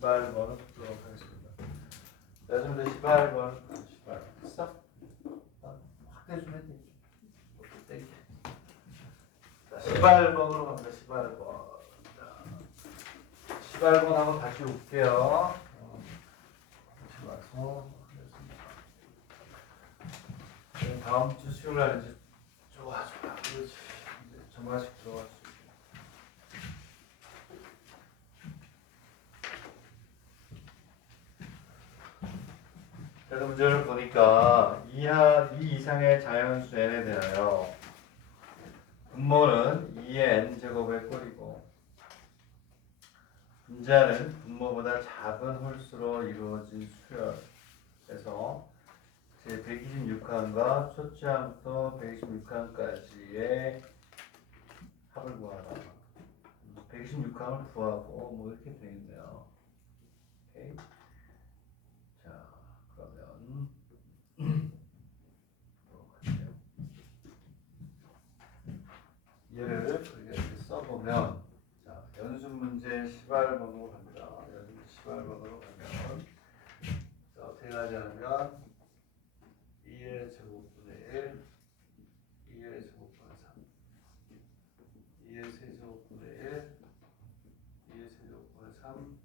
18번 풀도록 하겠습니다. 자, 지금 18번. 18번. 됐어? 확대 좀 해야지. 땡겨. 자, 18번으로 갑니다. 18번. 자, 18번하고 다시 올게요. 다시 와서 하겠습니다. 다음 주 수요일 날 이제 좋아. 그렇지. 이제 정말씩 들어갈 수 있게. 그래서 문제를 보니까 이 이상의 자연수 n에 대하여 분모는 2의 n제곱의 꼴이고 분자는 분모보다 작은 홀수로 이루어진 수열에서 제 126항과 초치항부터 126항까지의 합을 구하라. 126항을 구하고 뭐 이렇게 되어 있네요. 오케이. 자, 그러면 얘를 우리가 이렇게 써보면, 자, 연습 문제 18번으로 갑니다. 연습 18번으로 가면, 자, 어떻게 하냐면 2의 제곱분의 1, 2의 제곱분의 3, 2의 세제곱분의 1, 2의 세제곱분의 3,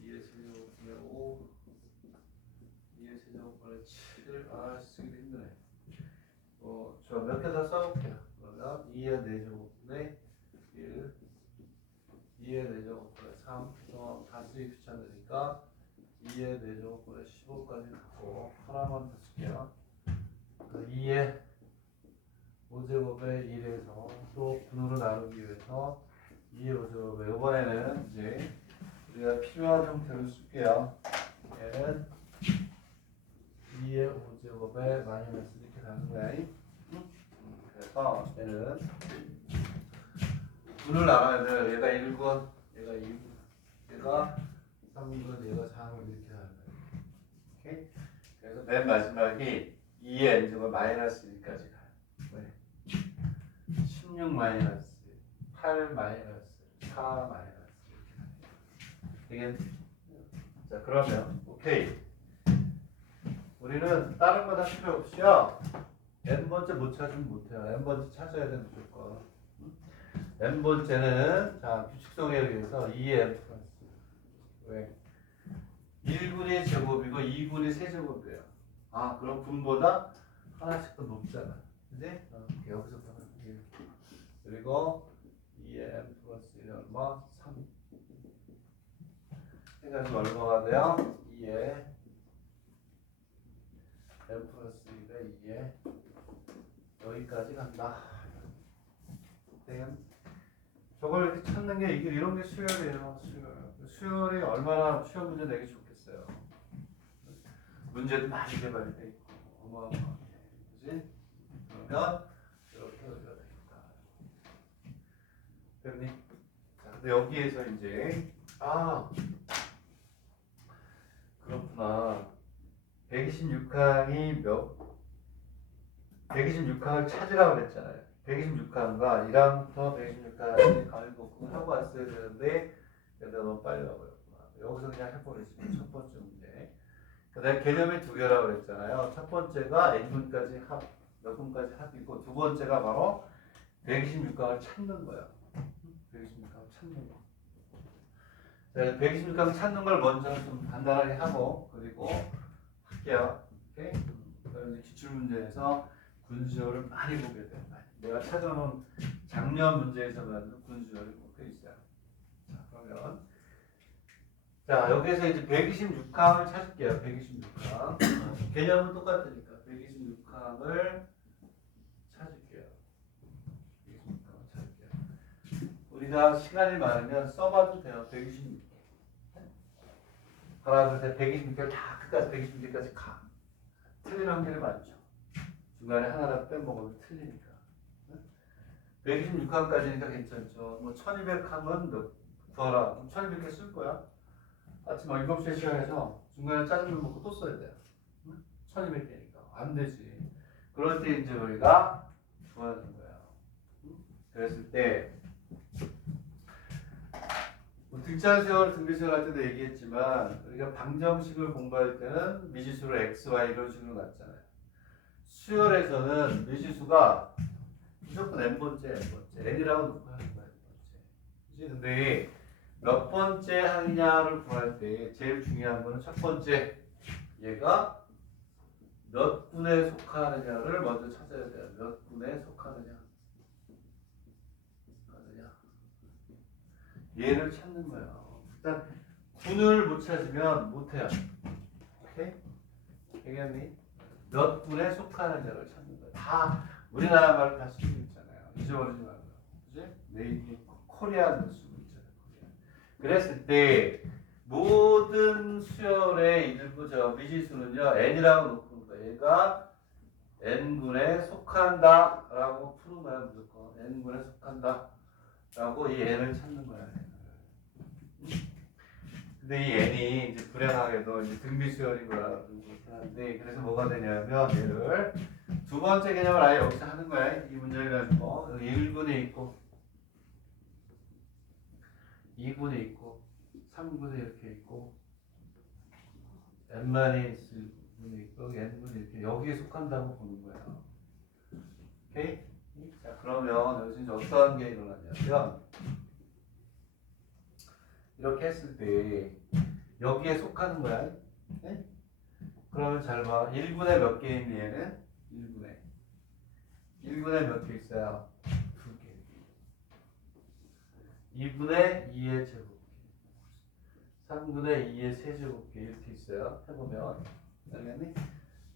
2의 세제곱분의 5, 2의 세제곱분의 7. 아, 쓰기 힘드네. 저 몇 개 다 써볼게요. 그러면 2의 4제곱분의 1, 2의 4제곱분의 3, 다 쓰기 귀찮으니까 2의 4제곱분의 15까지 가고 하나만 더 쓸게요. 2의 5제곱의 1에서 또 분으로 나누기 위해서 2의 5제곱의 이번에는 이제 우리가 필요한 형태로 쓸게요. 얘는 2의 5제곱에 마이너스 이렇게 가는 거야. 그래서 얘는 분을 나눠야 돼요. 얘가 1군, 얘가 2군, 얘가 3군, 얘가 4군 이렇게 하는 거예요. 오케이? 그래서 맨 마지막이 2의 n제곱 마이너스 1까지 가요. 왜? 16 마이너스 8 마이너스 4 마이너스 이렇게 가요. 자, 그러면 오케이. 우리는 다른 거 다 필요 없이요. n번째 못 찾으면 못해요. n번째 찾아야 돼 무조건. n번째는 자 규칙성에 의해서 2의 n 플러스 왜? 1군이 제곱이고 2군이 세제곱이에요. 아 그럼 분보다 하나씩 더 높잖아. 그지? 여기서부터 1. 그리고 2의 n 플러스 1이 얼마? 3. 그러니까 얼마가 돼요? 2의 n 플러스 1에 2에 여기까지 간다. 저걸 이렇게 찾는 게 이게 이런 게 수열이에요. 수열이 얼마나 시험 문제 내기 좋겠어요. 문제도 많이 개발이 돼 있고 어마어마하게, 그지? 그러면 이렇게 여기가 되겠다. 됐니? 자, 근데 여기에서 이제 그렇구나. 126항이 126항을 찾으라고 그랬잖아요. 126항과 1항부터 126항이 아이고 그거 하고 왔어야 되는데 내가 너무 빨리 와버렸구나. 여기서 그냥 해버리시면 첫 번째 문제. 내가 개념이 두 개라고 그랬잖아요. 첫 번째가 n분까지 합, 몇 분까지 합이고 두 번째가 바로 126항을 찾는 거예요. 126항을 찾는 거. 126항 찾는 걸 먼저 좀 간단하게 하고 그리고 할게요. 오케이? 그럼 이제 기출문제에서 군수열을 많이 보게 돼요. 내가 찾아놓은 작년 문제에서 만든 군수열이 꽤 있어요. 자, 그러면 자 여기서 이제 126항을 찾을게요. 126항 개념은 똑같으니까 126항을 찾을게요. 126항을 찾을게요. 우리가 시간이 많으면 써봐도 돼요. 126개. 하나, 둘, 셋, 126개를 다 끝까지 126개까지 가. 틀린 확률이 많죠. 중간에 하나라도 빼먹으면 틀리니까. 126항까지니까 괜찮죠. 뭐 1200항은 구하라. 그럼 1200개 쓸 거야. 아침 7시에 시작해서 중간에 짜장면 먹고 또 써야 돼요. 1200개니까. 안 되지. 그럴 때 이제 우리가 구하는 거예요. 그랬을 때 어떻게 등차 수열, 등비 수열 할 때도 얘기했지만 우리가 방정식을 공부할 때는 미지수를 x, y 이런 식으로 놨잖아요. 수열에서는 미지수가 무조건 n번째, n이라고 놓고 하는 거야, n번째. 그치? 근데 몇 번째 항이냐를 구할 때 제일 중요한 거는 첫 번째, 얘가 몇 군에 속하느냐를 먼저 찾아야 돼요. 몇 군에 속하느냐. 얘를 찾는 거예요. 일단 군을 못 찾으면 못 해요. 오케이? 알겠니? 몇 군에 속하느냐를 찾는 거예요. 다 우리나라 말을 다 쓰고 있잖아요. 잊어버리지 말고. 그지? 네이티 코리안 쓰고 있잖아요. 코리안. 그랬을 때 모든 수열의 일부 저 미지수는요 n이라고 놓고 거예요. 얘가 n군에 속한다라고 푸는 거야 무조건. n군에 속한다라고 이 n을 찾는 거야. 근데 이 n이 이제 불행하게도 이제 등비수열인 거라고 그렇긴 한데, 그래서 뭐가 되냐면 얘를 두 번째 개념을 아예 여기서 하는 거야. 이 문제를 가지고 1군에 있고 2군에 있고 3군에 이렇게 있고 n-1군에 있고 n군에 이렇게 여기에 속한다고 보는 거예요. 오케이? 자, 그러면 여기서 이제 어떠한 게 일어나냐면 이렇게 했을 때 여기에 속하는 거야. 네? 그러면 잘 봐. 1군에 몇 개 있니 얘는? 1군에 몇 개 있어요? 2개. 2분의 2의 제곱계, 3분의 2의 세제곱계 이렇게 있어요. 해보면 알겠니?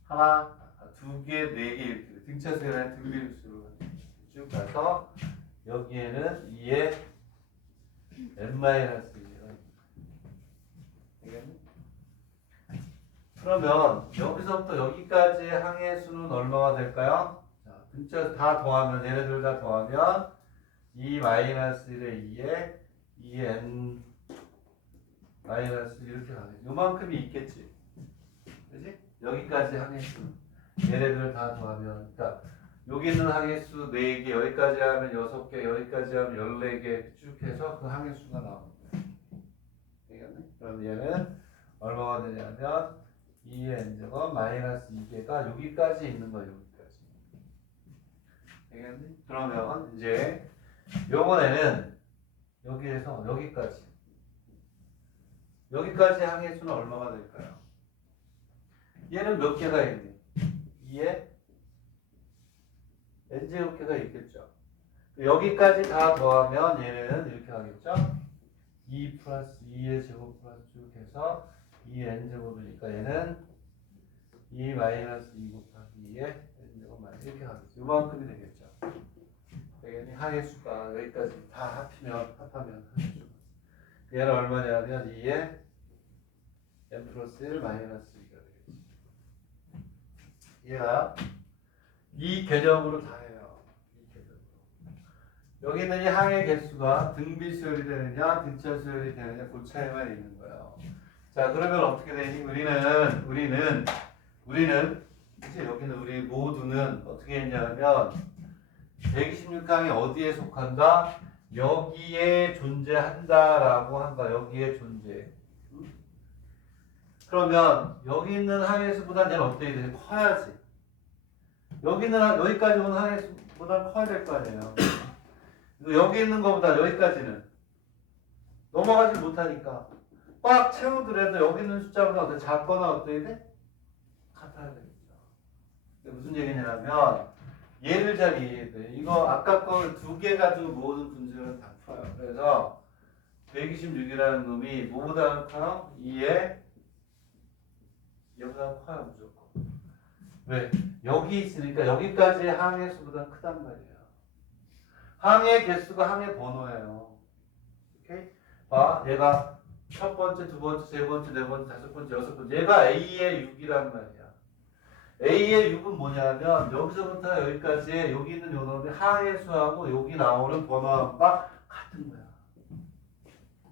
하나, 두 개, 네 개 이렇게 등차수열의 등비수로 쭉 가서 여기에는 2의 n-1 알겠니? 그러면 여기서부터 여기까지의 항의 수는 얼마가 될까요? 자, 등차 다 더하면 얘네들 다 더하면 2-1의 2에 2n 마이너스 이렇게 가겠지. 요만큼이 있겠지. 그지? 여기까지 항해수. 얘네들을 다 더하면, 그러니까 여기 있는 항해수 4개, 여기까지 하면 6개, 여기까지 하면 14개 쭉 해서 그 항해수가 나오는 거야. 되겠네? 그럼 얘는 얼마가 되냐면 2의 n제곱 마이너스 2개가 여기까지 있는 거야. 여기까지. 되겠네? 그러면 이제 요번에는 여기에서 여기까지 항해수는 얼마가 될까요? 얘는 몇 개가 있니? 2에 n제곱개가 있겠죠. 여기까지 다 더하면 얘는 이렇게 하겠죠? 2 플러스 2의 제곱 플러스 쭉 해서 2n제곱이니까 얘는 2 마이너스 2 곱하기 2의 n제곱 마이너스 이렇게 하겠죠. 요만큼이 되겠죠. 되겠니? 항해수가 여기까지 다 합하면 항해수가. 얘는 얼마냐면 2의 n 플러스 1 마이너스 2가 되겠지. 얘가 이 개념으로 다 해요. 이 개념으로. 여기 있는 이 항의 개수가 등비수열이 되느냐 등차수열이 되느냐 그 차이만 있는 거예요. 자, 그러면 어떻게 되니? 우리는 이제 여기는 우리 모두는 어떻게 했냐면 126항이 어디에 속한다? 여기에 존재한다라고 한 거야. 여기에 존재. 그러면 여기 있는 항해수보다 얘는 어떻게 돼? 커야지. 여기까지 오는 항해수보다 커야 될 거 아니에요. 여기 있는 것보다 여기까지는 넘어가지 못하니까 꽉 채우더라도 여기 있는 숫자보다 어때? 작거나 어떻게 돼? 같아야 되겠죠. 무슨 얘기냐면 얘를 잘 이해해야 돼. 이거 아까 걸 2개 가지고 모든 분수를 다 풀어요. 그래서 126이라는 놈이 뭐보다 커요? 2에 얘보다 커요 무조건. 왜? 여기 있으니까 여기까지 항의 수보다 크단 말이에요. 항의 개수가 항의 번호예요. 오케이? 봐, 얘가 첫 번째, 두 번째, 세 번째, 네 번째, 다섯 번째, 여섯 번째. 얘가 A의 6이란 말이야. A의 6은 뭐냐면 여기서부터 여기까지 여기 있는 요 놈이 항의 수하고 여기 나오는 번호가 같은 거야.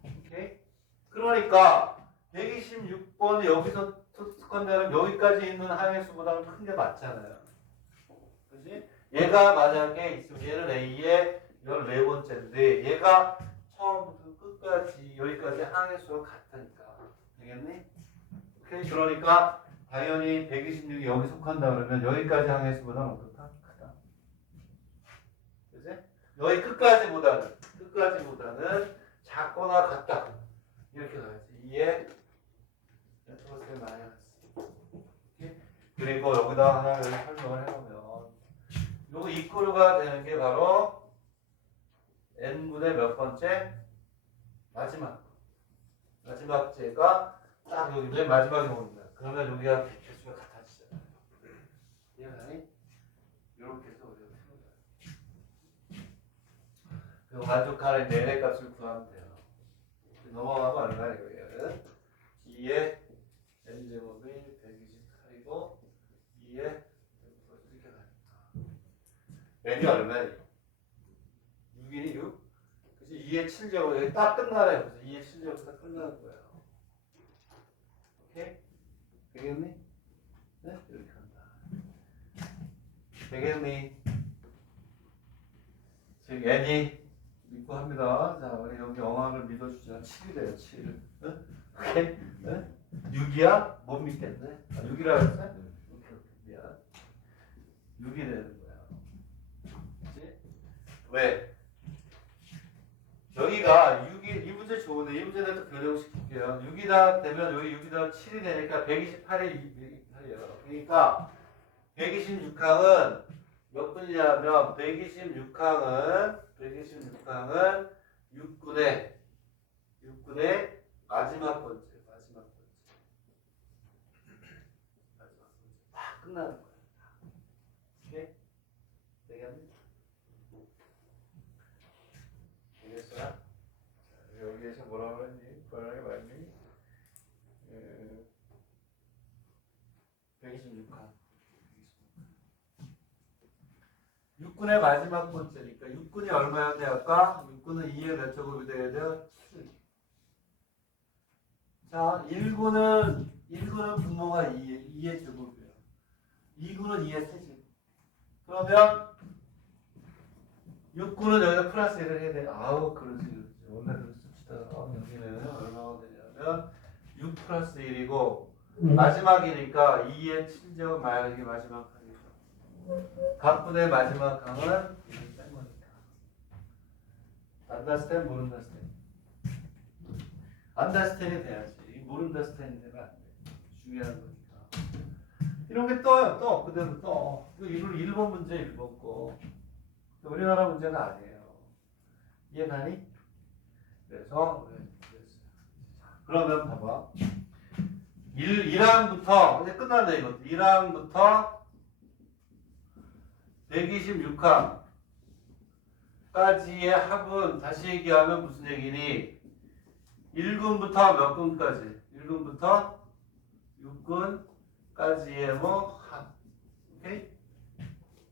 오케이? 그러니까 126번이 여기서 특권되는 여기까지 있는 항의 수보다는 큰 게 맞잖아요. 그지? 얘가 만약에 있으면 얘는 A의 14번째인데 얘가 처음부터 끝까지 여기까지 항해수가 같으니까 되겠니? 오케이. 그러니까 당연히 126이 여기 속한다 그러면 여기까지 항해수보다는 어떻다? 크다. 그지? 여기 끝까지보다는 작거나 같다. 이렇게 가야지. 2에 플러스를 마이너스. 그리고 여기다 하나 설명을 해보면 요거 이코르가 되는 게 바로 n분의 몇 번째? 마지막 제가 딱 여기 맨 마지막에 옵니다. 그러면 여기가 개수가 같아지잖아요. 이해가니? 이렇게 해서 우리가 푸는 거예요. 그리고 만족하는 내내 값을 구하면 돼요. 넘어가면 얼마나 이거예요? 2의 n제곱이 128이고 2의 이렇게 가니까 n이 얼마예요? 6이니 6? 그치? 2의 7제곱 여기 딱 끝나네요. 그래서 2의 7제곱 딱 끝나는 거예요. 오케이? 되겠니? 네? 이렇게 한다. 되겠니? 지금 n이 믿고 합니다. 자, 우리 여기 영항을 믿어주자. 7이 돼요, 7. 응? 오케이? 응? 6이야? 못 믿겠네. 6이라 했어? 오케이, 미안. 6이 되는 거야. 그치? 왜? 여기가 6이, 이 문제 좋은데, 이 문제는 또 변형시킬게요. 6이다 되면 여기 6이다 7이 되니까 128이 228이에요. 그러니까 126항은 몇 분이냐면 126항은 6분의 마지막 번째. 딱 끝나는 거야. 오케이? 되겠니? 되겠어요? 여기에서 뭐라고 하니? 불안하게 말니? 126항. 6군의 마지막 번째니까 6군이 얼마였냐 아까? 6군은 2의 몇 제곱이 돼야 돼요? 7. 자, 1군은 분모가 2의 제곱이에요. 2군은 2의 세제곱. 그러면 6군은 여기다 플러스 1을 해야 돼. 아우, 그러지. 원래대로 씁시다. 여기는 얼마가 되냐면 6 플러스 1이고 마지막이니까 2의 7제곱 마이너스 이게 마지막 항이죠. 각분의 마지막 항은 이렇게 뺀 거니까. 안다스텐 모른다스텐. 안다스텐이 돼야지. 모른다스텐이 되면 안 돼. 중요한 거니까. 이런 게 떠요. 떠. 그대로 떠. 이거 일본 문제 일본 거. 우리나라 문제는 아니에요. 이해가니? 그래서 그러면 봐봐. 1항부터 이제 끝났네 이것도. 1항부터 126항까지의 합은 다시 얘기하면 무슨 얘기니? 1군부터 몇 군까지? 1군부터 6군까지의 뭐 합. 오케이?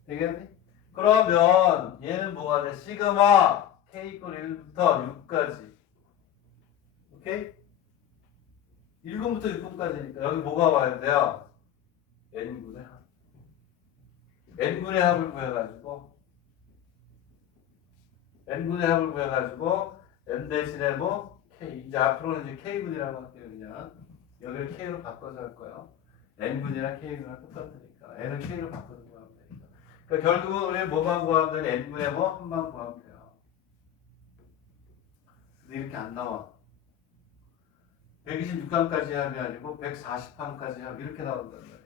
되겠니? 그러면 얘는 뭐가 돼? 시그마 k 이퀄 1부터 6까지. 오케이? 1군부터 6군까지니까 여기 뭐가 와야 돼요? n분의 합. n분의 합을 구해가지고 n 대신에 뭐 k. 이제 앞으로는 이제 k분이라고 할게요. 그냥 여기를 k로 바꿔서 할 거예요. n분이랑 k분이랑 똑같으니까 n은 k로 바꿔서 구하면 되니까. 그러니까 결국은 우리 뭐만 구하면 되니? n분의 뭐 한만 구하면 돼요. 근데 이렇게 안 나와. 126항까지 합이 아니고 140항까지 합 이렇게 나온단 말이에요.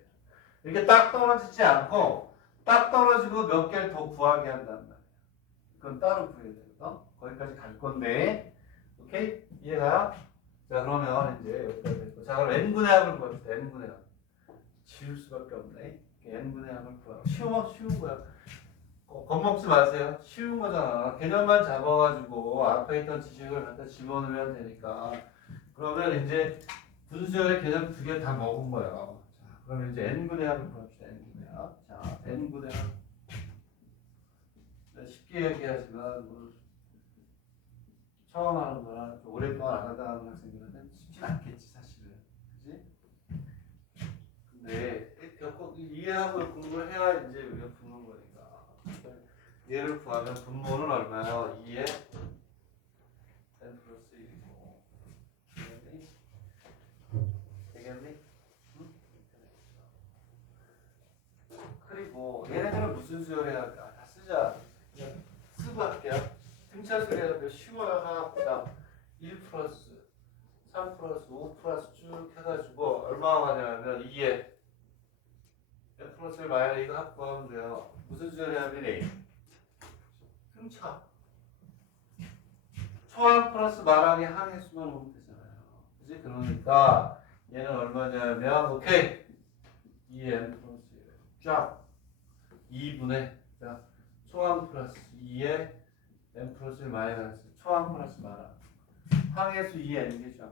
이렇게 딱 떨어지지 않고 딱 떨어지고 몇 개를 더 구하게 한단 말이에요. 그건 따로 구해야 돼요. 거기까지 갈 건데, 오케이? 이해가요? 자, 그러면 이제 여기까지 됐고, 자, 그럼 n분의 합을 구합시다. n분의 합. 지울 수밖에 없네. n분의 합을 구하고 쉬운 거야. 겁먹지 마세요. 쉬운 거잖아. 개념만 잡아가지고 앞에 있던 지식을 갖다 집어넣으면 되니까. 그러면 이제 분수열의 개념 2개 다 먹은 거야. 자, 그러면 이제 n분의 합을 구합시다. n분의 합. 자, n분의 합. 쉽게 얘기하지만 뭐 처음 하는 거나 오랫동안 안 하다 하는 학생들한테는 쉽진 않겠지 사실은. 그지? 근데 꼭 이해하고 공부를 해야 이제 우리가 붙는 거니까. 얘를 구하면 분모는 얼마예요? 2에 n 플러스 1. 하고 얘네들은 무슨 수열해야 할까? 다 쓰자. 그냥 쓰고 할게요. 등차 수열해야 쉬워요. 하나 1 플러스 3 플러스 5 플러스 쭉 해가지고 얼마가 되냐면 2에 n 플러스 1 마이너스 이거 합구하면 돼요. 무슨 수열해야면 등차 초항 플러스 마랑의 항해수만 오면 되잖아요. 그지? 그러니까 얘는 얼마냐면 오케이 2n 플러스 1 쫙 2분의 자, 초항 플러스 2에 n 플러스 1 마이너스 초항 플러스 마랑 항해수 2n이죠.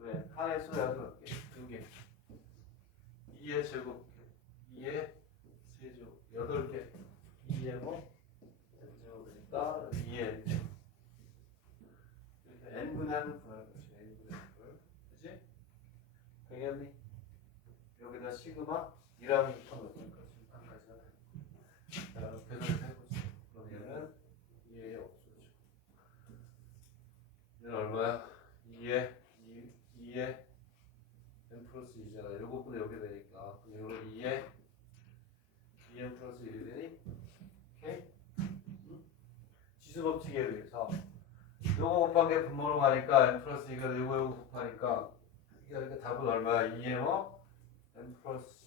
왜? 항해수 여덟 개, 2개 2의 제곱 2의 세제곱 8개 2의 뭐? n제곱이니까 2의 n제곱 이렇게 n분의 1을 구하는 것이 n분의 1을 그치? 되겠니? 여기다 시그마 2라고 붙어놓을 거니까 심판까지 하나 자, 계속해서 해보죠. 그럼 얘는 2의 없어지고 얘는 얼마야? 2의 n 플러스 2잖아. 요것보다 여기 되니까 이거는 2의 2n 플러스 1이 되니? 오케이? 지수법칙에 의해서 요거 곱한 게 분모로 가니까 n 플러스 2가 요거 곱하니까 이게 답은 얼마야? 2의 뭐? n 플러스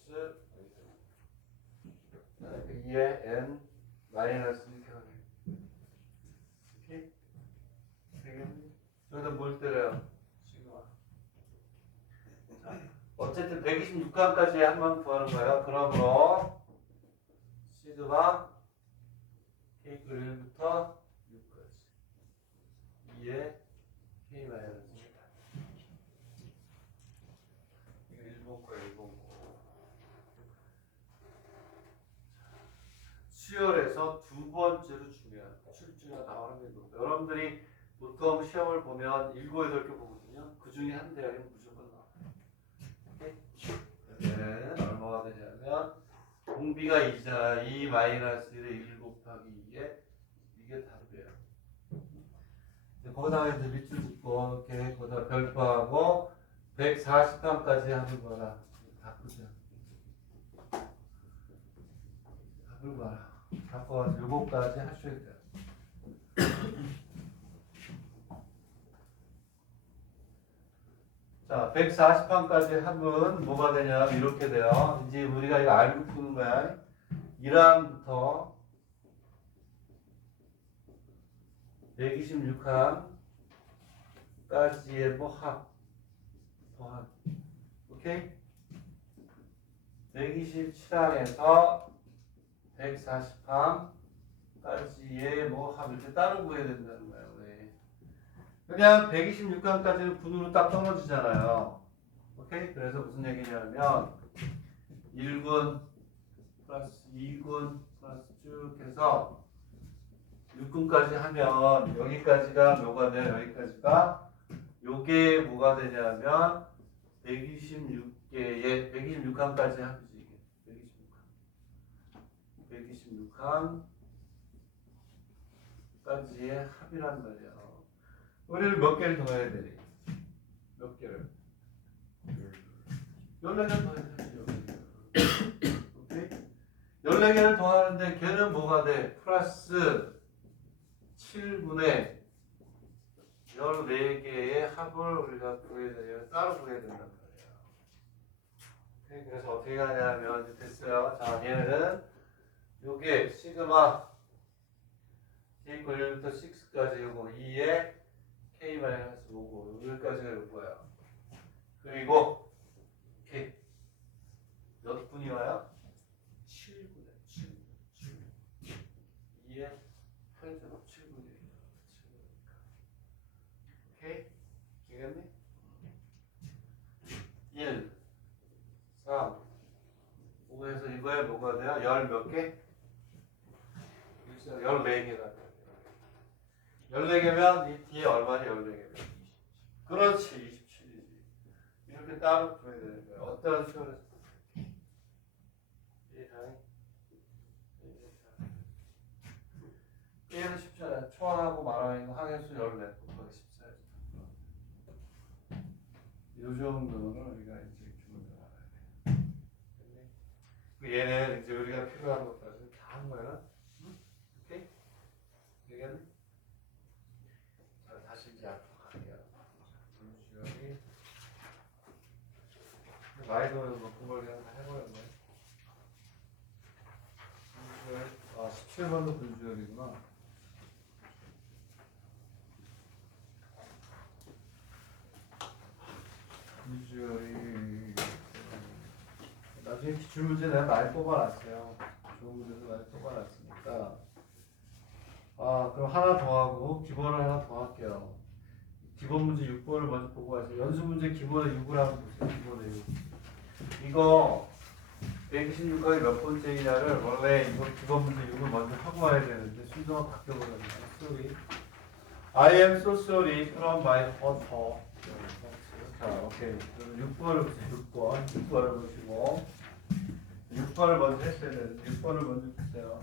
2의 n 마이너스 이렇게 하네. 오케이? 되겠니? 여기다 뭘 때려요? 시그마. 자, 어쨌든 126칸까지 한 번 구하는 거예요. 그러므로 시그마 k 1부터 6까지 2의 k 마이너스 이거 일본 거. 수열에서 두 번째로 중요한 출제가 나오는 게 높아요. 여러분들이 보통 시험을 보면 7, 8개 보거든요. 그 중에 한 대학은 무조건 나와요. 얘는 얼마가 되냐면 공비가 2잖아. 2 마이너스 1에 1 곱하기 2에 이게 답이에요. 거기다가 이제 밑줄 긋고 이렇게 거기다 별표하고 140칸까지 하는 거라 바꾸자. 답을 봐라. 바꿔서 요거까지 하셔야 돼요. 자, 140판까지 하면 뭐가 되냐 이렇게 돼요. 이제 우리가 이거 알고 푸는 거야. 1항부터 126항까지의 뭐 더한 오케이? 127항에서 140항까지의 뭐 합 이렇게 따로 구해야 된다는 거예요. 왜? 그냥 126강까지는 분으로 딱 떨어지잖아요. 오케이? 그래서 무슨 얘기냐면 1군 플러스 2군 플러스 쭉 해서 6군까지 하면 여기까지가 뭐가 돼요? 여기까지가 요게 뭐가 되냐면 126개의 126강까지 합이지 이게 126강까지의 합이란 말이야. 우리는 몇 개를 더해야 되니? 몇 개를? 14개를 더해야지. 오케이? 14개를 더하는데 걔는 뭐가 돼? 플러스 7분의 14개의 합을 우리가 구해야 돼요. 따로 구해야 된단 말이야. 오케이? 그래서 어떻게 하냐면 이제 됐어요. 자, 얘는 요게 시그마 k = 1부터 6까지 요거 2에 k-5고 여기까지가 요거야. 그리고 k 몇 분이 와요? 7분에 2에 8제곱 7분이에요. 오케이? 되겠니? 1 3 5에서 이거에 뭐가 돼요? 10 몇 개? 14개가 돼요. 14개면 이 뒤에 얼마니 14개면 20. 그렇지 27이지. 이렇게 따로 풀어야 되는 거예요. 어떤 수열에서 얘는 쉽잖아요. 초항하고 말하는 항해수 14 곱하기 14. 이 정도는 우리가 이제 기본적으로 알아야 돼요. 얘는 이제 우리가 필요한 것까지 다 한 거야. 응? 오케이? 되겠네? 자, 다시 이제 앞으로 갈게요. 분수열이 많이 도는 높은 걸 그냥 다 해버렸네. 분수열, 17번도 분수열이구나. 분수열이 나중에 기출문제 내가 많이 뽑아놨어요. 좋은 문제도 많이 뽑아놨으니까. 그럼 하나 더 하고 기본을 하나 더 할게요. 기본 문제 6번을 먼저 보고 가세요. 연수 문제 기본에 6을 한번 보세요. 기본에 6. 이거 126강이 몇 번째이냐를 원래 이거 기본 문제 6을 먼저 하고 와야 되는데 순서가 바뀌어버렸네요. Sorry. I am so sorry from my author. 자, 오케이. 그럼 6번을 보세요. 6번을 보시고 6번을 먼저 했어야 되는데 6번을 먼저 보세요.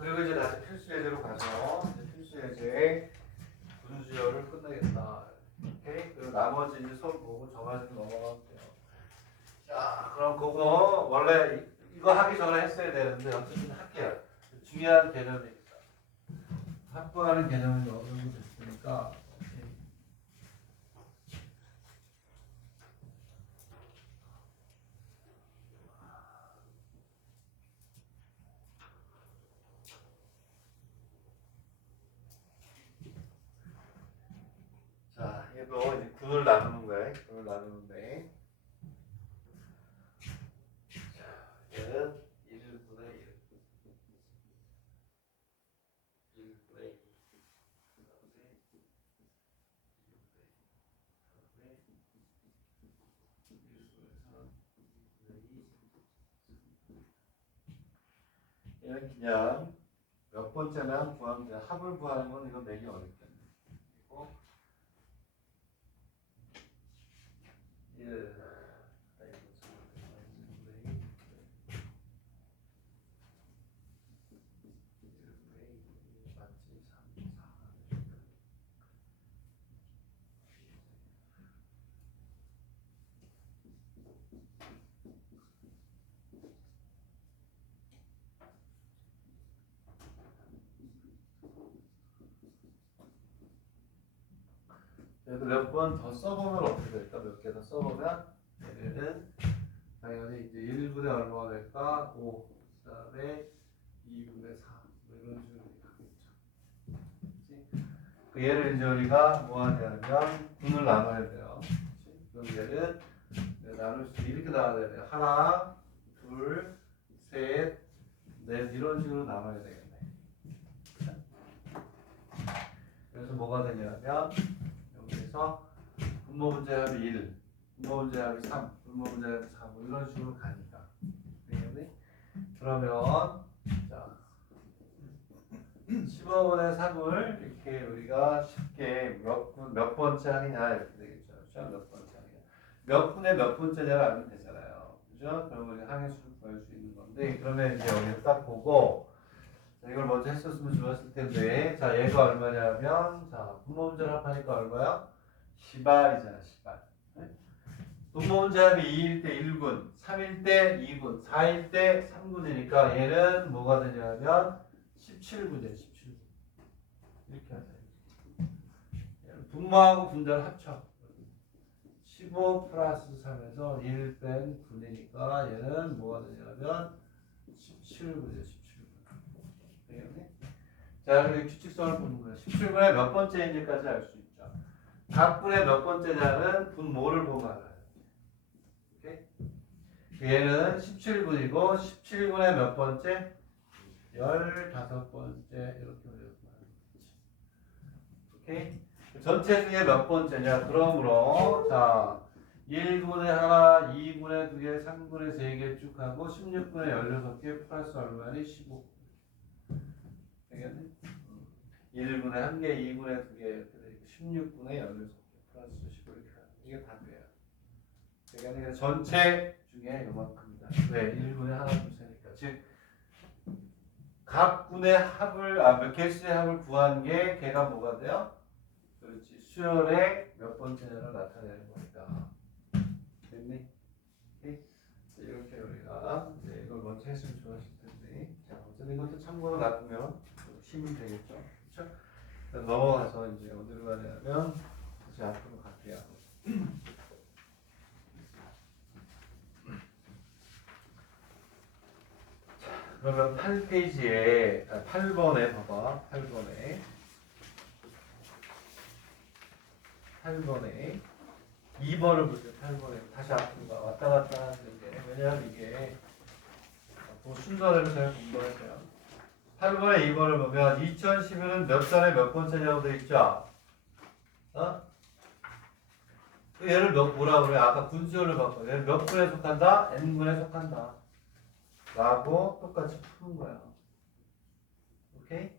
그리고 이제 다시 필수 예제로 가서 이제 필수 예제의 분수열을 끝내겠다. 오케이? 그리고 나머지 이제 수업 보고 정하시고 넘어가면 돼요. 자, 그럼 그거 원래 이거 하기 전에 했어야 되는데 어쨌든 할게요. 중요한 개념이니까. 확보하는 개념이 어느 정도 됐으니까. 오케이. 자, 얘도 이제 군을 나누는 거야. 군을 나누는데. 얘는 1분의 1. 1분의 2. 얘는 그냥 몇 번째나 구하면 돼. 합을 구하는 건 이거 내기 어렵겠네. 그리고 1 그래도 몇 번 더 써보면 어떻게 될까? 몇 개 더 써보면 얘는 당연히 이제 1분의 얼마가 될까? 5, 그 다음에 2분의 4, 뭐 이런 식으로 가겠죠. 그치? 그 얘를 이제 우리가 뭐 하냐면 분을 나눠야 돼요. 그치? 그럼 얘는 나눌 수 이렇게 나눠야 돼요. 하나, 둘, 셋, 넷 이런 식으로 나눠야 되겠네. 그래서 뭐가 되냐면 여기서 분모분자합이 1, 분모분자합이 3, 분모분자합이 4, 뭐 이런 식으로 가니까. 되겠니? 그러면 자 15분의 3을 이렇게 우리가 쉽게 몇 번째 하느냐 이렇게 되겠죠. 몇 번째 하느냐. 몇 분의 몇 번째냐를 알면 되잖아요. 그죠? 그럼 우리 항해수를 구할 수 있는 건데 그러면 이제 여기를 딱 보고 자, 이걸 먼저 했었으면 좋았을 텐데 자 얘가 얼마냐면 자 분모분자를 합하니까 얼마야? 10알이잖아 10알. 분모분자합이 2일 때 1군, 3일 때 2군, 4일 때 3군이니까 얘는 뭐가 되냐면 17군이에요 17군. 이렇게 하자. 분모하고 분자를 합쳐. 15 플러스 3에서 1 뺀 9이니까 얘는 뭐가 되냐면 17군이에요 17군. 되겠니? 자, 그리고 규칙성을 보는 거예요. 17분의 몇 번째인지까지 알 수 있죠. 각 분의 몇 번째냐는 분모를 보면 알아요. 오케이? 얘는 17분이고 17분의 몇 번째? 15번째 이렇게 올려서 오케이? 전체 중에 몇 번째냐? 그러므로 자 1분의 하나, 2분의 2개, 3분의 3개 쭉 하고 16분의 16개 플러스 얼마니? 15 되겠네? 1분의 1개, 2분의 2개 이렇게 되고 16분의 16개 플러스 15 이렇게 하는 이게 다 돼요. 되겠네? 전체 중에 요만큼이다. 왜? 1분의 하나, 둘, 셋이니까. 즉 각 분의 합을 몇 개수의 합을 구한 게 걔가 뭐가 돼요? 그렇지. 수열의 몇 번째냐를 나타내는 거니까. 됐니? 오케이? 이렇게 우리가 이제 이걸 먼저 했으면 좋았을 텐데. 자, 어쨌든 이것도 참고로 놔두면 힘이 되겠죠. 그렇죠? 넘어가서 이제 어디로 가냐면 다시 앞으로 갈게요. 그러면 8페이지에 8번에 봐봐. 8번에 2번을 보세요. 8번에 다시 앞으로 가. 왔다 갔다 하는데 왜냐하면 이게 순서대로 잘 공부하세요. 8번에 2번을 보면 2011은 몇 달에 몇 번째냐고 돼 있죠? 어? 얘를 뭐라 그래? 아까 분수열을 바꿔. 얘를 몇 분에 속한다? n분에 속한다. 라고 똑같이 푸는 거야. 오케이?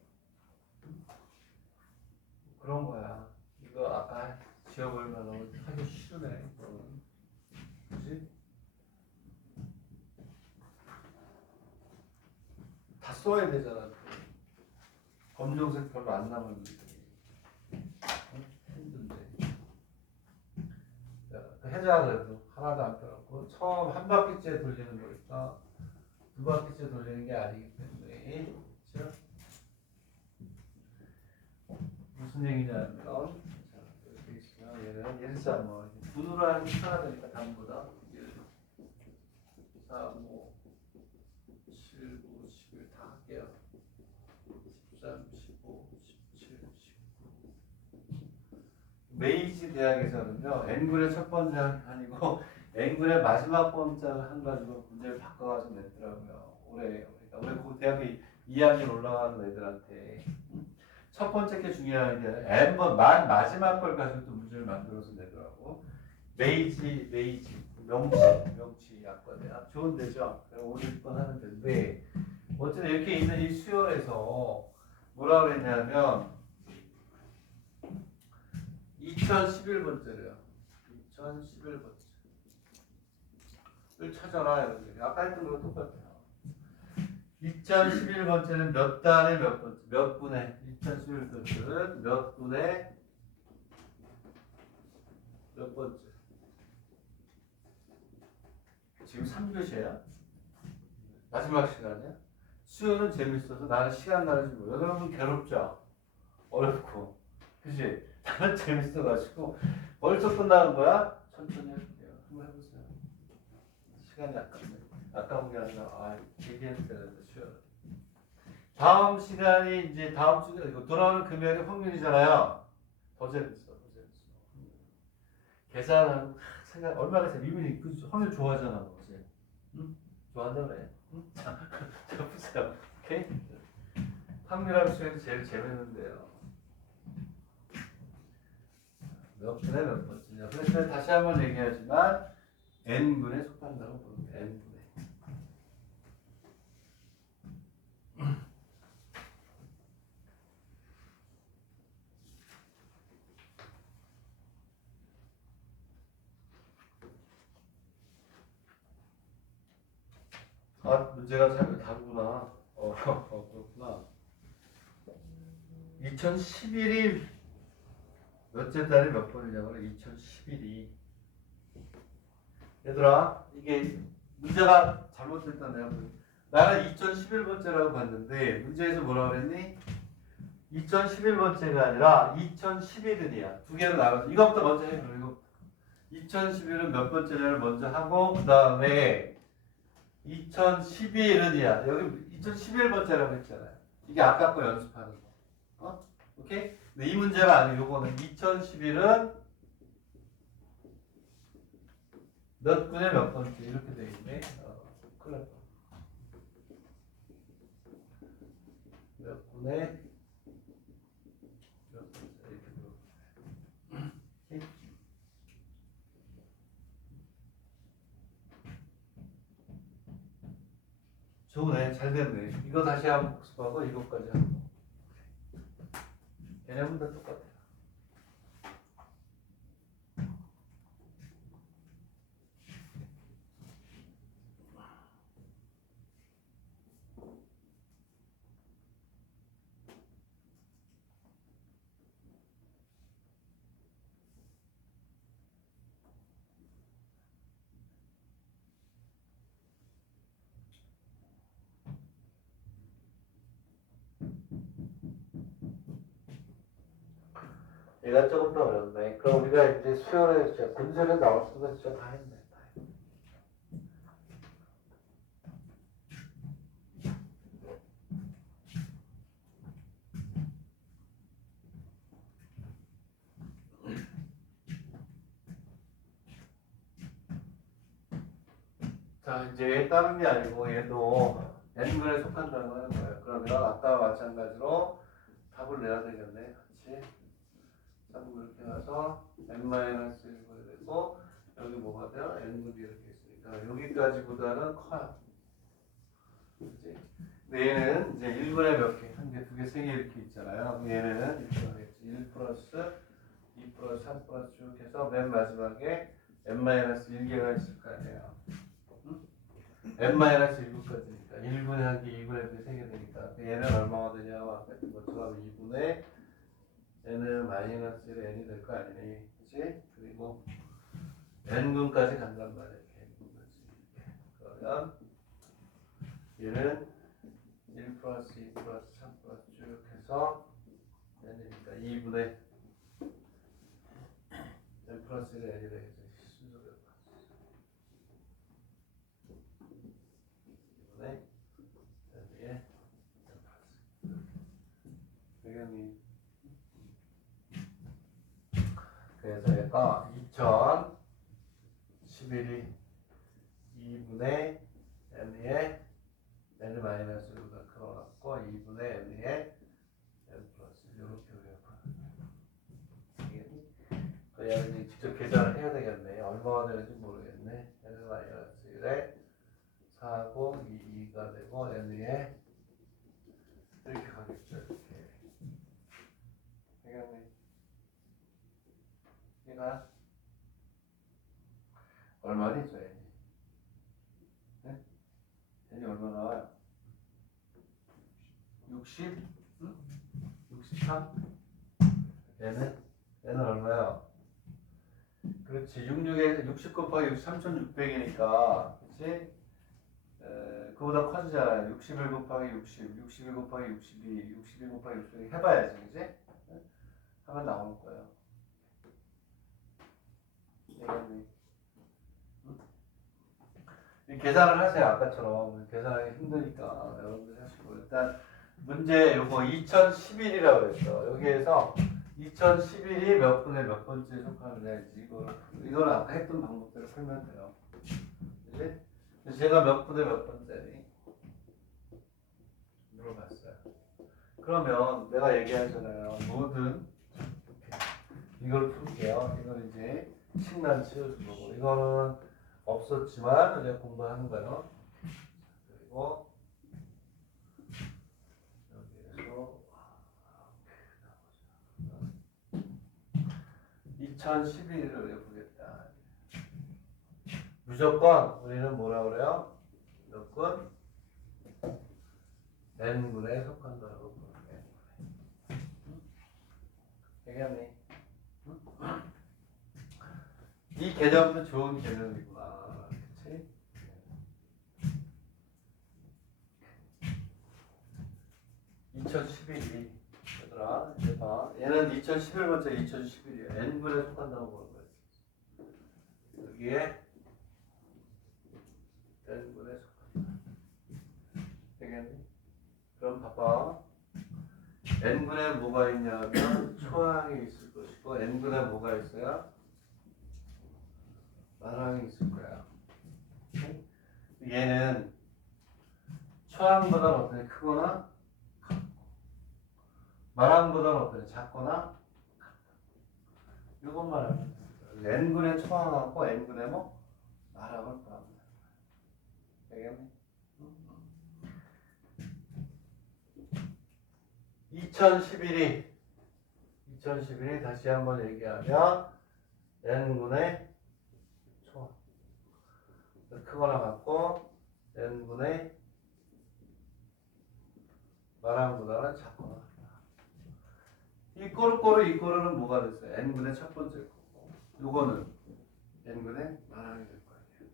그런 거야. 이거 아까 지워버리면 하기 싫으네. 그지? 다 써야 되잖아. 검정색 별로 안 남았는데. 힘든데. 자, 해자 그래도 하나도 안 빼놓고 처음 한 바퀴째 돌리는 거니까 두 바퀴째 돌리는 게 아니기 때문에. 그렇죠? 무슨 얘기냐면 자, 이렇게 있으면 얘는 1, 3, 뭐 분으로 하는 게 편하다니까 단보다 1, 4, 5, 7, 9, 11 다 할게요. 13, 15, 17, 19 메이지 대학에서는요 n분의 첫 번째 한이고 n분의 마지막 번째를 한 가지고 문제를 바꿔가서 냈더라고요. 올해 그러니까 올해 그 대학이 2학년 올라가는 애들한테 첫 번째 게 중요한 게 n번 마지막 걸 가지고 또 문제를 만들어서 내더라고. 명치 약관이야. 좋은 데죠. 5, 6번 하는 데인데 어쨌든 이렇게 있는 이 수열에서 뭐라 그랬냐면 2011번째래요. 2011번째를 찾아라. 여러분들이. 아까 했던 거랑 똑같아요. 2011번째는 몇 단에 몇 번째? 몇 분에? 2011번째는 몇 분에 몇 번째? 지금 3교시야? 마지막 시간이야? 수요는 재밌어서 나는 시간 나는지 몰라. 여러분 괴롭죠? 어렵고. 그치? 나는 재밌어가지고 벌써 끝나는 거야? 천천히 해볼게요. 한번 해보세요. 시간이 아까운 게 아니라 얘기해도 되는데 수요. 다음 시간이 이제 다음 주 이거 돌아오는 금요일이 확률이잖아요. 더 재밌어. 계산하고 생각 얼마나 재미있니? 그 확률 좋아하잖아, 어제. 응? 좋아한다 그래. 응? 자, 보세요. 오케이? 확률하고 수학이 제일 재밌는데요. 몇 분에 몇 번째냐. 그래서 다시 한번 얘기하지만 n분에 속한다고 보는 거예요. n분에. 문제가 잘 다르구나. 그렇구나. 2011이 몇째 달에 몇 번이냐고 그래. 2011이. 얘들아, 이게 문제가 잘못됐다 내가 나는 2011번째라고 봤는데 문제에서 뭐라 그랬니? 2011번째가 아니라 2011은이야. 두 개로 나눠서 이것부터 먼저 해. 그리고 2011은 몇 번째냐를 먼저 하고 그 다음에 2011은이야. 여기 2011번째라고 했잖아요. 이게 아까 거 연습하는 거. 오케이? 근데 이 문제가 아니고 요거는 2011은 몇 분에 몇 번째 이렇게 돼 있네. 큰일 났다. 몇 분에 몇 번째 이렇게 돼. 좋네. 잘 됐네. 이거 다시 한번 복습하고 이것까지 하고. 개념은 다 똑같아요. 얘가 조금 더 어렵네. 그럼 우리가 이제 수열에 진짜 군수열에 나올 수가 진짜 다 했네. 다 했네. 자, 이제 다른 게 아니고 얘도 n분에 속한다고 하는 거예요. 그러면 아까와 마찬가지로 답을 내야 되겠네. 같이. 자꾸 이렇게 가서 n-1이 되고 여기 뭐가 돼요? n분이 이렇게 있으니까 여기까지보다는 커요. 그치? 근데 얘는 이제 1분의 몇 개, 한 개, 두 개, 세 개 이렇게 있잖아요. 그럼 얘는 이렇게 하겠지. 1 플러스 2 플러스 3 플러스 쭉 해서 맨 마지막에 n-1개가 있을 거 아니에요. n-1까지니까 1분의 한 개, 2분의 한 개, 세 개 되니까 얘는 얼마가 되냐고 아까 했던 것처럼 2분의 n은 마이너스 1의 n이 될 거 아니니, 그치? 그리고 n분까지 간단 말이야. n분까지. 그러면 얘는 1 플러스 2 플러스 3 플러스 쭉 해서 n이니까 2분의 n 플러스 1의 n이 되겠죠. 순서대로. 2분의 n의 n 플러스. 되겠니? 그래서 얘가 2011이 2분의 n의 n 마이너스가 그어갖고 2분의 n의 n 플러스 이렇게 우리가 그냥 직접 계산을 해야 되겠네. 얼마가 되는지 모르겠네. n 마이너스 1에 4고 2가 되고 n의 이렇게 가겠죠. 이렇게 되겠네. 얘가 얼마니? 저 n이? 네? n이 얼마 나와요? 60? 응? 63? n은 얼마야? 그렇지. 60 곱하기 60 3600이니까 그치? 그보다 커지잖아요. 61 곱하기 60 61 곱하기 62 62 곱하기 62 해봐야지 그치? 하면 나올 거예요. 계산을 하세요. 아까처럼 계산하기 힘드니까 여러분들 하시고 일단 문제 요거 2011이라고 했어. 여기에서 2011이 몇 분의 몇 번째 속하느냐 이거는 아까 했던 방법대로 풀면 돼요. 그치? 그래서 제가 몇 분의 몇 번째니 물어봤어요. 그러면 내가 얘기하잖아요. 뭐든 이걸 풀게요. 이건 이제 식난 치워준 거고 이거는 없었지만 우리가 공부하는 거예요. 그리고 여기에서 2011을 보겠다. 무조건 우리는 뭐라 그래요? 무조건 n분에 속한다고 그러네. 되겠니? 이 개념도 좋은 개념이구나. 그치? (2011이) 얘들아 이제 봐. 얘는 2011번째 2011이야. n분에 속한다고 보는 거야. 여기에 n분에 속한다. 되겠니? 그럼 봐봐. n분에 뭐가 있냐면 초항이 있을 것이고 n분에 뭐가 있어요? 마랑이 있을 거야. 얘는 초항보다 어떤 크거나 같고 마랑보다 어떤 작거나 같다. 이것만 알면 돼. n분의 초항하고 n분의 뭐 마랑을 구하면 돼. 되겠니? 2011이 다시 한번 얘기하면 n분의 초항 크거나 같고 n분의 마랑보다는 작거나 같다. 이 꼬르꼬르 이 꼬르는 뭐가 됐어요? n분의 첫 번째 거고 요거는 n분의 마랑이 될 거 아니에요.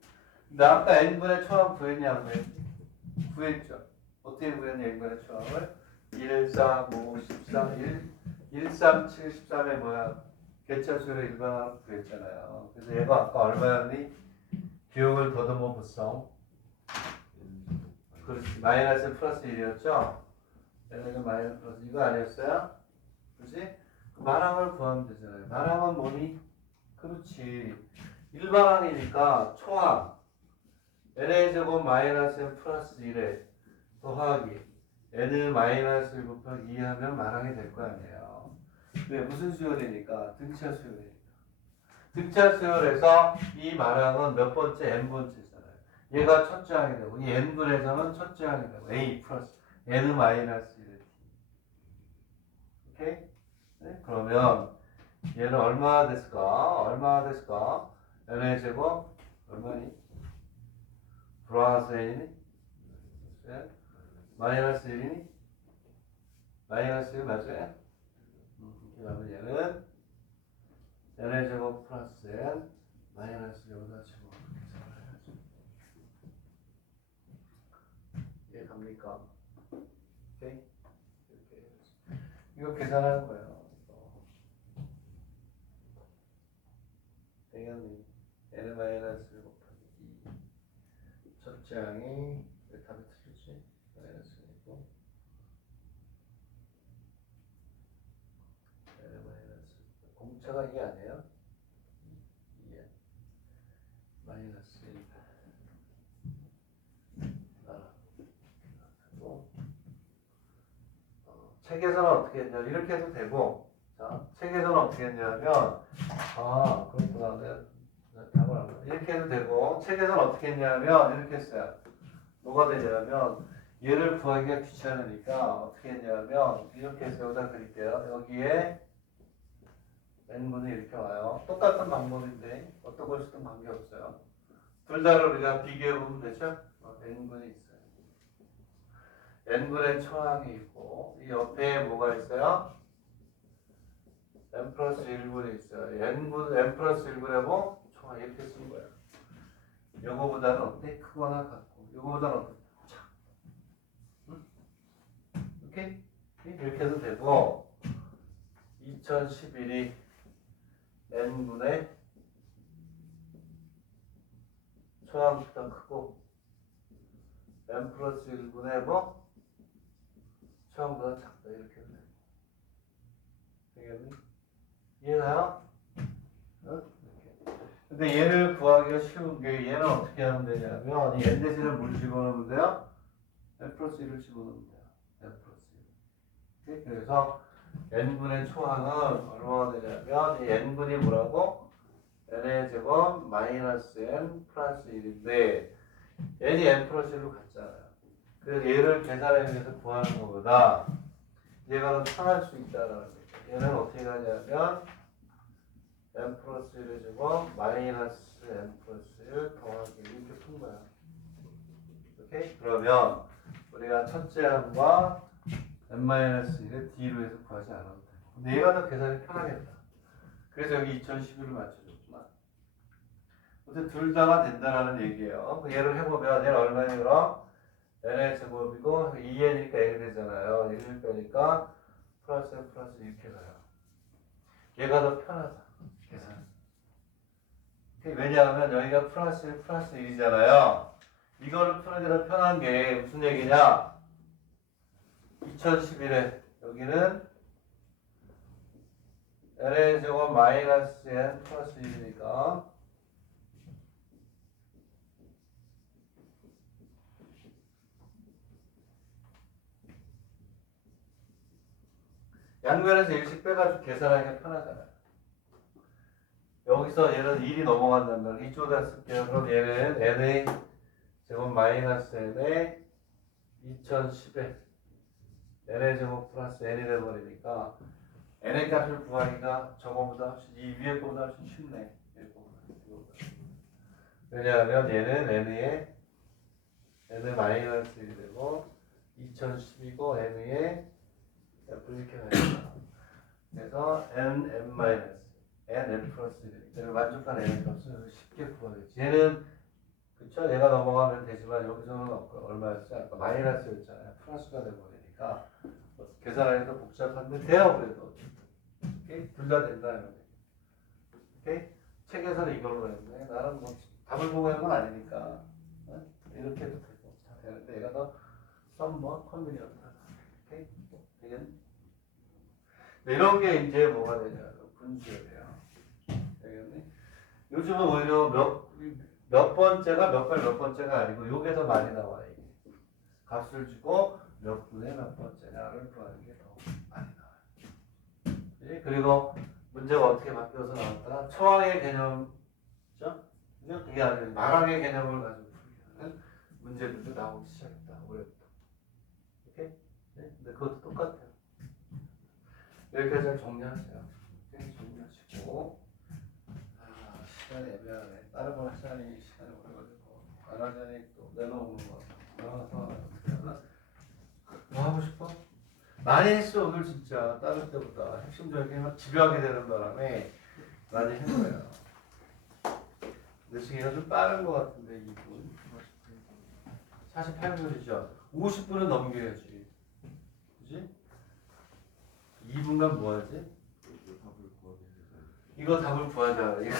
근데 아까 n분의 초항 구했냐 안 구했니? 구했죠. 어떻게 구했냐 n분의 초항을 1, 4, 5, 14, 1, 1373에 뭐야? 개차수로 일반화로 구했잖아요. 그래서 얘가 아까 얼마였니? 기억을 더듬어 보성. 그렇지. 마이너스 플러스 1이었죠? 얘는 마이너스 플러스 이거 아니었어요? 그렇지? 마랑을 구하면 되잖아요. 마랑은 뭐니? 그렇지. 일반항이니까 초항. n의 제곱 마이너스 n 플러스 1에 더하기 n을 마이너스 1 곱하기 2 하면 마랑이 될 거 아니에요. 왜? 무슨 수열이니까? 등차 수열이니까. 등차 수열에서 이 마랑은 몇 번째? n번째잖아요. 얘가 첫째 항이 되고 이 n분에서는 첫째 항이 되고 a 플러스 n 마이너스 1에 오케이? 네? 그러면 얘는 얼마나 됐을까? 얼마나 됐을까? n의 제곱 얼마니? 플러스 n이니? 마이너스 1이니? 마이너스 1 맞아요? 그러면 얘는 n의 제곱 플러스 n 마이너스 여기다 제곱 계산을 해야죠. 이해 갑니까? 오케이? 이렇게 이거 계산하는 거예요. 당연히 n 마이너스 1 곱하기 2 첫째 항이 왜 답이 틀리지? 마이너스 1이고 n 마이너스 공차가 2 아니에요? 2에 마이너스 1 책에서는 어떻게 했냐 이렇게 해도 되고 자 책에서는 어떻게 했냐면 그렇구나 답을 안 봐. 이렇게 해도 되고 책에서는 어떻게 했냐면 이렇게 했어요. 뭐가 되냐면 얘를 구하기가 귀찮으니까 어떻게 했냐면 이렇게 해서 여기다 그릴게요. 여기에 n분이 이렇게 와요. 똑같은 방법인데 어떤 걸 쓰든 관계없어요. 둘 다를 우리가 비교해보면 되죠? n분이 있어요. n분의 초항이 있고 이 옆에 뭐가 있어요? n 플러스 1분이 있어요. n 플러스 1분에 뭐? 초항 이렇게 쓴 거예요. 요거보다는 어때? 크거나 같고 요거보다는 어때? 작고 응? 오케이? 이렇게 해도 되고 2011이 n분의 초항보다 크고 n 플러스 1분의 뭐? 초항보다 작다 이렇게 해도 되고 되겠니? 이해가요? 어? 이렇게. 근데 얘를 구하기가 쉬운 게 얘는 어떻게 하면 되냐면 이 n 대신에 뭘 집어넣으면 돼요? n 플러스 1을 집어넣으면 돼요. n 플러스 1. 오케이? 그래서 n분의 초항은 얼마가 되냐면 이 n분이 뭐라고? n의 제곱 마이너스 n 플러스 1인데 n이 n 플러스 1로 갔잖아요. 그래서 얘를 계산하기 위해서 구하는 것보다 얘가 더 편할 수 있다는 거죠. 얘는 어떻게 가냐면 n 플러스 1의 제곱 마이너스 n 플러스 1 더하기 이렇게 푼 거야. 오케이? 그러면 우리가 첫째 항과 n 마이너스 1을 d로 해서 구하지 않아도 돼. 근데 얘가 더 계산이 편하겠다. 그래서 여기 2011을 맞춰줬구나. 어쨌든 둘 다가 된다라는 얘기예요. 얘를 해보면 얘는 얼마니 그럼? n의 제곱이고 2n이니까 n이 되잖아요. 1을 빼니까 플러스 n 플러스 이렇게 가요. 얘가 더 편하다. 계산. 왜냐하면 여기가 플러스 1 플러스 1이잖아요. 이거를 푸는 게 더 편한 게 무슨 얘기냐? 2011에 여기는 n의 제곱 마이너스 n 플러스 1이니까 양면에서 1씩 빼가지고 계산하기가 편하잖아요. 여기서 얘는 1이 넘어간다면 이쪽에다 쓸게요. 그럼 얘는 n의 제곱 마이너스 n의 2010에 n의 제곱 플러스 n이 돼버리니까 n의 값을 구하기가 저거보다 훨씬 이 위에 거보다 훨씬 쉽네. 왜냐하면 얘는 n의 마이너스 1이 되고 2010이고 n의 f 이렇게 가니까 그래서 n 마이너스 n 플러스 1 만족한 n의 값을 쉽게 구하겠지. 얘는 그쵸? 얘가 넘어가면 되지만 여기서는 얼마였어요? 아까 마이너스였잖아요. 플러스가 돼버리니까 계산하기가 복잡한데 돼요 그래도. 오케이? 둘 다 된다 이런 얘기. 오케이? 책에서는 이걸로 했는데 나는 뭐 답을 보고 하는 건 아니니까 어? 이렇게 해도 되고 되는데 얘가 더 썸머 컨비니언트하다. 오케이? 이건 이런 게 이제 뭐가 되냐 분수예요. 알겠니? 요즘은 오히려 몇 번째가 몇 번째가 아니고 요게 더 많이 나와요. 이게. 값을 주고 몇 분의 몇 번째냐를 구하는 게 더 많이 나와요. 예? 그리고 문제가 어떻게 바뀌어서 나왔다? 초항의 개념이죠? 그죠? 그게 아니라 말항의 개념을 가지고 풀기는 문제들도 나오기 시작했다. 올해부터. 오케이? 네? 근데 그것도 똑같아요. 여기까지 잘 정리하세요. 오케이? 정리하시고 시간이 애매하네. 다른 걸 하자니 시간이 오래 걸리고 안 하자니 또 내놓는 거 나와서 어떻게 하나? 뭐 하고 싶어? 많이 했어 오늘 진짜 다른 때보다 핵심적인 막 집요하게 되는 바람에 많이 한 거예요. 근데 지금 좀 빠른 것 같은데 2분 48분이죠. 50분은 넘겨야지. 그지? 2분간 뭐 하지? 이거 답을 구하자. 이거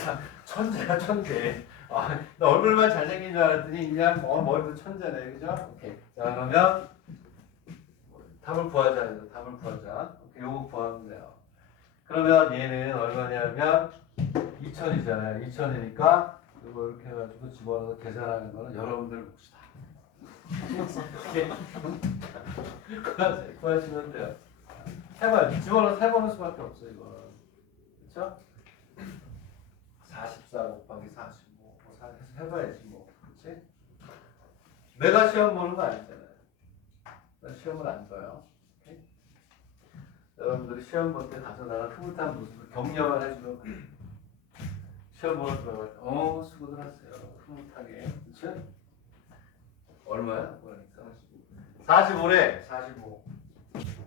천재야 천재. 나 얼굴만 잘생긴 줄 알았더니 그냥 머리도 천재네. 그죠? 오케이. 자 그러면 답을 구하자. 이거 답을 구하자. 오케이. 요거 구하면 돼요. 그러면 얘는 얼마냐면 2000이잖아요. 2000이니까 이거 이렇게 해가지고 집어넣어서 계산하는 거는 여러분들 몫이다. 구하시면 돼요. 해봐요. 집어넣어서 해보는 수밖에 없어 이거는. 그렇죠? 44 곱하기 45 해봐야지 뭐. 그치? 내가 시험 보는 거 아니잖아요. 나 시험을 안 봐요. 오케이? 여러분들이 시험 볼 때 가서 나랑 흐뭇한 모습을 격려만 해주면 돼요. 시험 보는 거 수고들 하세요. 흐뭇하게. 그치? 얼마야? 그러니까 45래. 45.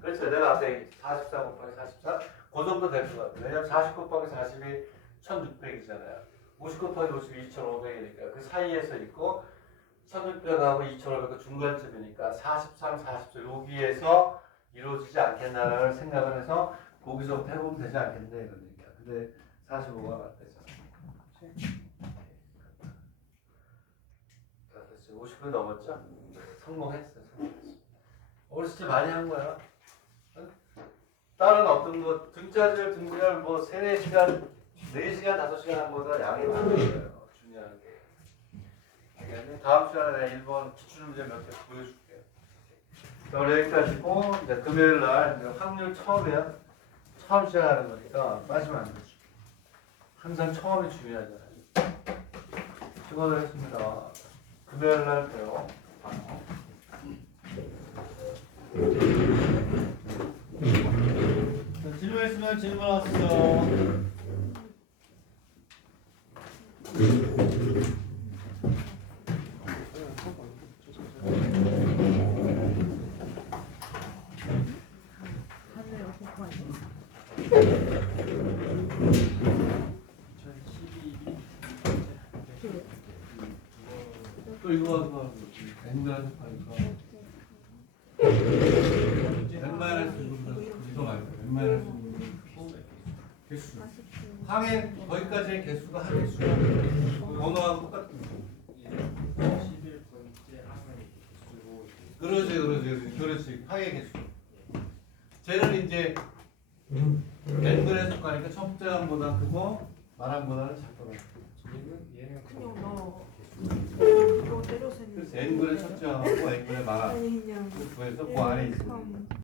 그렇죠. 내가 앞에 44 곱하기 44 그 정도 될 것 같아요. 왜냐면 40 곱하기 40이 1600이잖아요. 50 곱하기 50이 2500이니까 그 사이에서 있고 1600하고 2500그 중간쯤이니까 43, 44 여기에서 이루어지지 않겠나라는 생각을 해서 거기서부터 해보면 되지 않겠네 이런 얘기야. 근데 45가 맞대잖아. 그렇지? 자, 됐죠. 50분 넘었죠? 성공했어요. 어렸을 때 많이 한 거야. 다른 어떤 거 등자절 뭐 3, 4시간, 4시간, 5시간 한 거보다 양이 많은 거예요. 중요한 게. 알겠니? 다음 시간에 1번 기출문제 몇 개 보여줄게요. 오늘 여기까지고 이제 금요일 날 이제 확률 처음이야. 처음 시작하는 거니까 빠지면 안 되죠. 항상 처음이 중요하잖아요. 수고를 했습니다. 금요일 날 봬요. 질문 있으면 질문하세요. 또 이거 가지고 N분의 파니까 이거 말고 웬만한 개수 항해 거기까지의 개수가 한 개수야. 번호하고 똑같은 거. 11번째 항해 개수고 그렇지 항해 개수. 쟤는 이제 N분의 속하니까 첫 번째 항보다 크고 말항보다는 작거든. 얘는 그냥 너 때려서 그래서 N분의 첫째 항하고 N분의 말항 아니 그냥 그 구해서 그 안에 있습니다.